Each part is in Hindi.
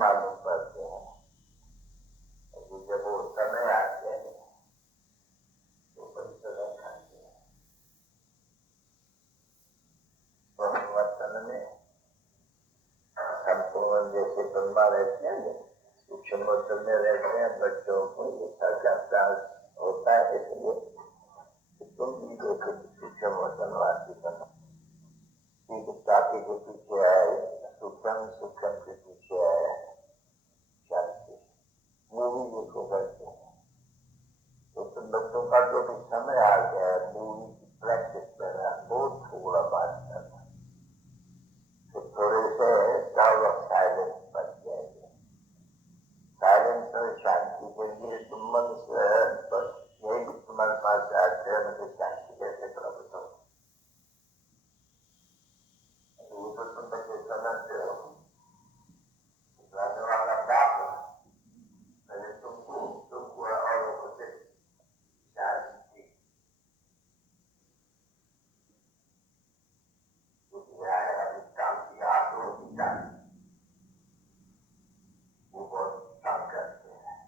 मालूम पड़ते हैं। जब वो समय आते हैं तो परिचय खाते हैं। वतन में संपूर्ण जैसे ब्रह्मा रहते हैं, सूक्ष्म वतन में रहते हैं, बच्चों को यथाचार होता है, इसलिए तुम भी देखो सूक्ष्म वतन वासी बनो। ताकि के पीछे आए सूक्ष्म, सूक्ष्म के पीछे आए शांति। मूवी देखो करते हैं तो तुम बच्चों का जो भी समय आ गया है मूवी की प्रैक्टिस करना, बहुत थोड़ा बात करना, तो थोड़े से टावर ऑफ साइलेंस बन जाएंगे। साइलेंस और शांति के लिए तुम मन से बस यही भी तुम्हारे पास आते हैं, मुझे शांति कैसे प्राप्त हो। वो तो तुम बच्चे समझते हो, वाला बाप पहले तुमको और होते शांति काम की आप वो बहुत काम करते हैं।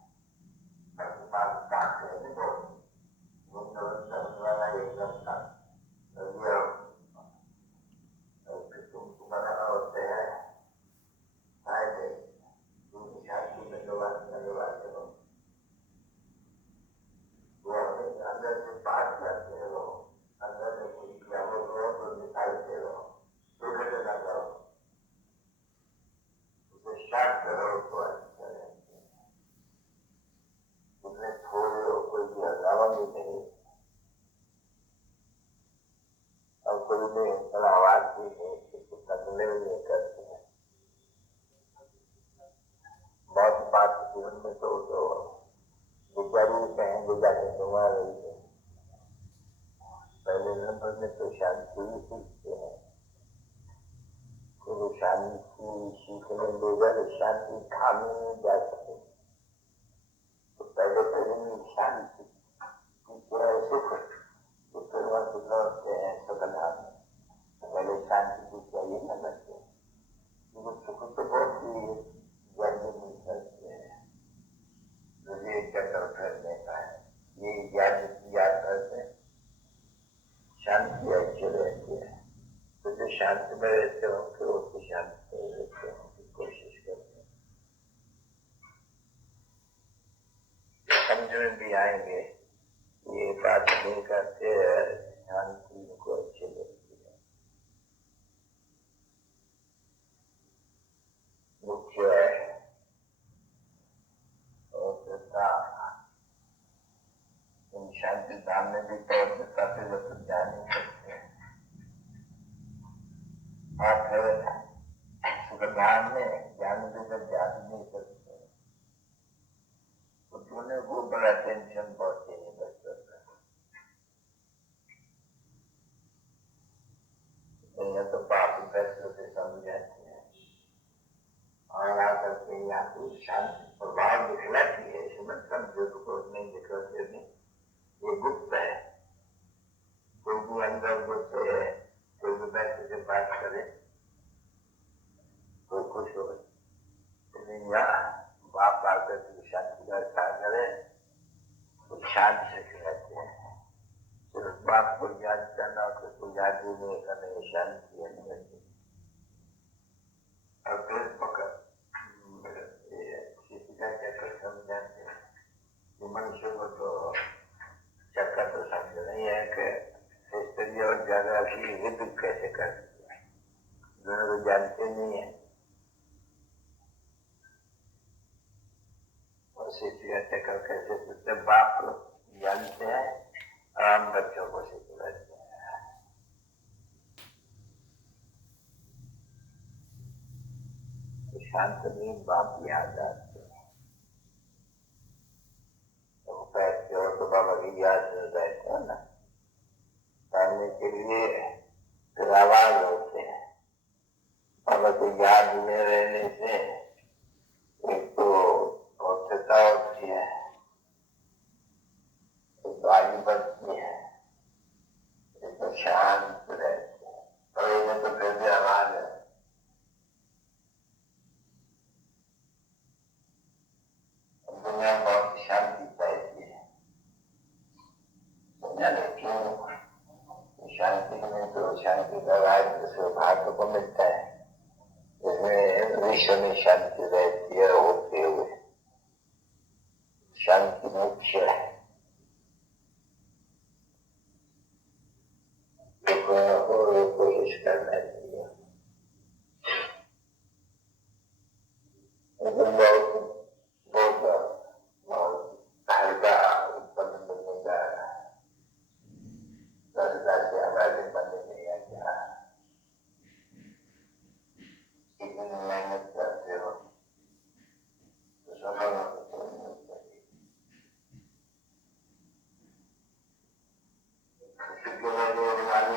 पहले नंबर में तो शांति सीखते हैं, तो शांति सीखने लेगा तो शांति खाने में जा सके। तो पहले शांति सुख, तो फिर वह लौटते हैं सकनाम में। पहले शांति की चाहिए न लगते, वो सुख तो बहुत ही जल्दी मिल सकते हैं। मुझे चक्कर करने का है, ये ज्ञान की यात्रा से शांति अच्छी रहती है। तो जो शांति में रहते हो फिर उसको शांति में रहते हो की कोशिश करते हैं। समझ में भी आएंगे ये बात नहीं करते शांति को अच्छी लगती है। मुख्य शांति धाम में भी तौर पर काफी लोग जा नहीं सकते हैं। और फिर सुखधाम में ज्ञान भी तक जा नहीं सकते। उन्होंने वो बड़ा टेंशन बहुत चाहिए बच्चों का। तो पाप फैसलों से समझाते हैं और आकर के यहाँ को शांति प्रभाव दिखलाती है। इसमें समझो को नहीं दिखलाते नहीं, ये गुप्त है। कोई भी अंदर घुसे, कोई भी व्यक्ति से बात करे कोई खुश हो, लेकिन यहाँ बाप आकर के शांति का स्थान करे तो शांति से खिलाते हैं। सिर्फ बाप को याद करना, उसको याद भी नहीं करना, ये शांति है। और फिर पकड़ किसी का चक्कर समझाते हैं कि मनुष्य को तो चक्कर तो समझ नहीं है कि स्त्री और ज्यादा की युद्ध कैसे करती है, दोनों को जानते नहीं है। और स्त्री का चक्कर कैसे करते बाप जानते हैं और हम बच्चों को सिखाते हैं। तो शांत नहीं बाप याद आते हैं, तो पैसे और तो बाबा की याद रहते हैं ना, करने के लिए फिर आवाज होते हैं। बाबा को याद में रहने से एक तो औसता होती है, एक आगे बढ़ती है, एक तो शांत रहते हैं। और इन्हें तो फिर भी आवाज है। शांति में तो शांति का राज सौभाग्य को मिलता है, इसमें विश्व में शांति रहती है होते हुए। शांति मुख्य है, कोशिश करना चाहिए। हल्का उत्पन्न मिलेगा, सरलता से हमारे मन में नहीं आता। इतनी मेहनत करते हो तो समय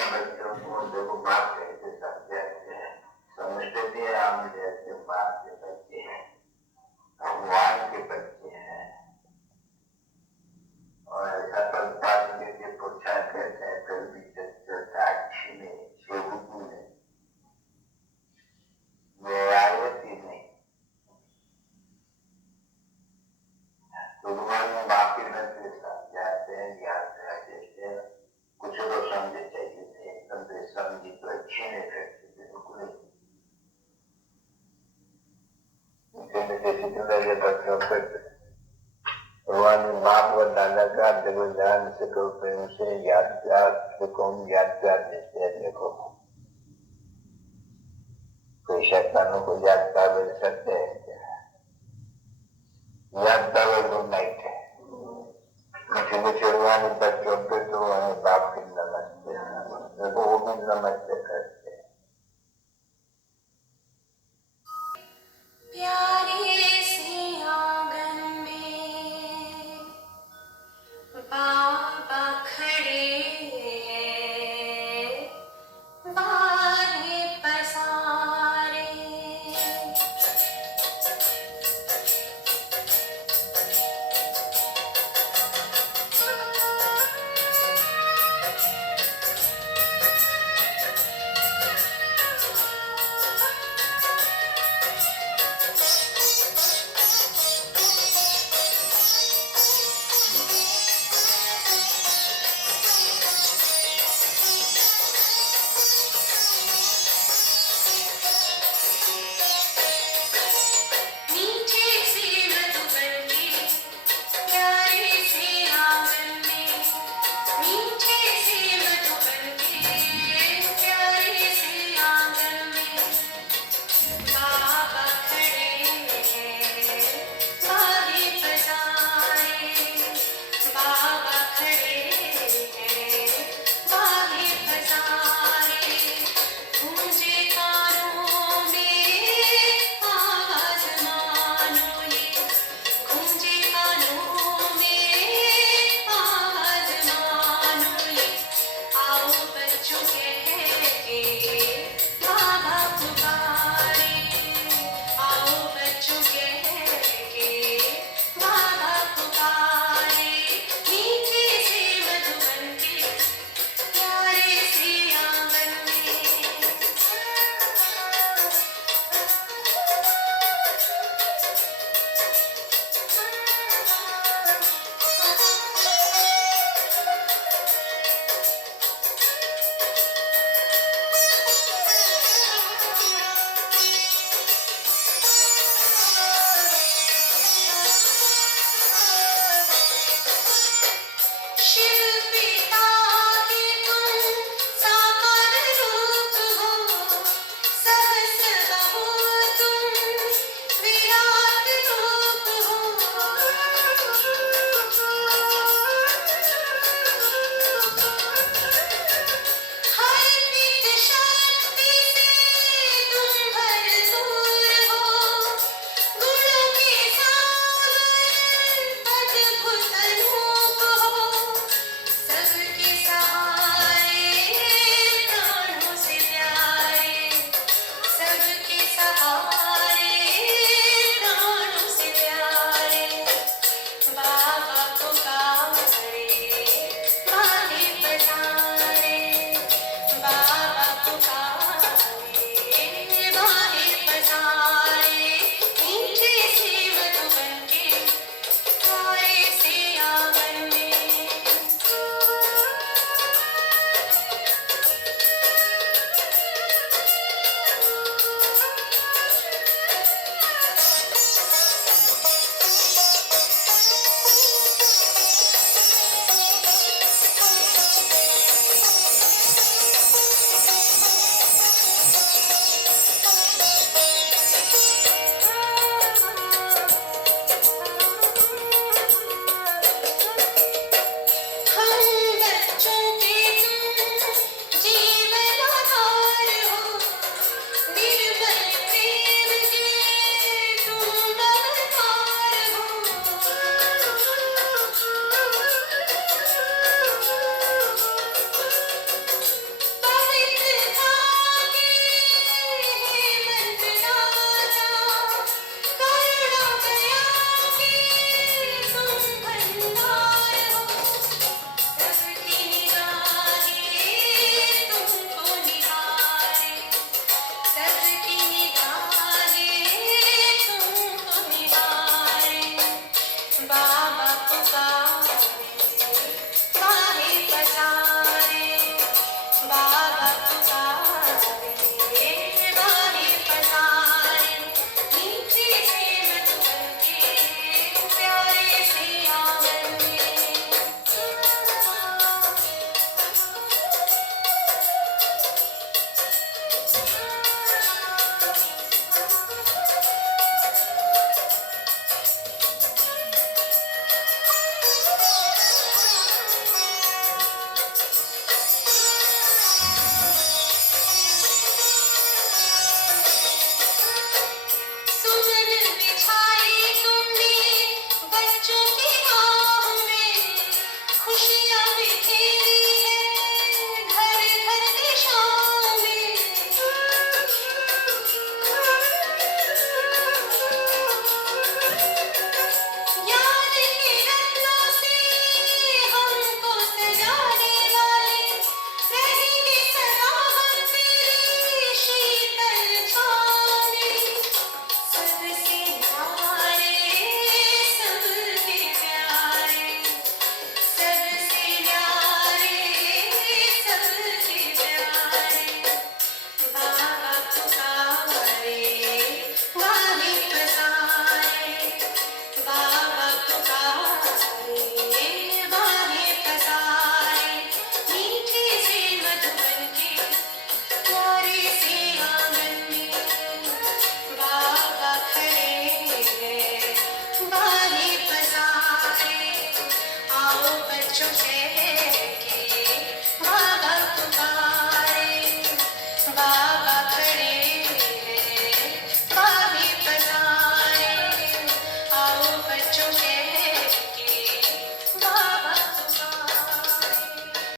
बच्चों को देखो बाप कैसे समझाते हैं, समझते भी हम जैसे बाप के बच्चे हैं, भगवान के बच्चे हैं। और ऐसा संतान के पूछा कहते हैं, फिर भी साक्षी में स्वरूप में व्यायती नहीं। भगवान बाकी में से समझाते हैं, ज्ञान देते हैं, कुछ तो समझे चाहिए थे, एकदम से समझी तो अच्छी नहीं करती बिल्कुल नहीं। बच्चों पर भगवान ने बाप और दादा का देखो ध्यान से करो, प्रेम से यादगार देते हैं। देखो कोई शैतानों को यादगार मिल सकते हैं क्या? यादगार और गुड नाइट है। मुझे भगवान बच्चों पे तो बाप की नमस्ते, देखो वो भी नमस्ते करते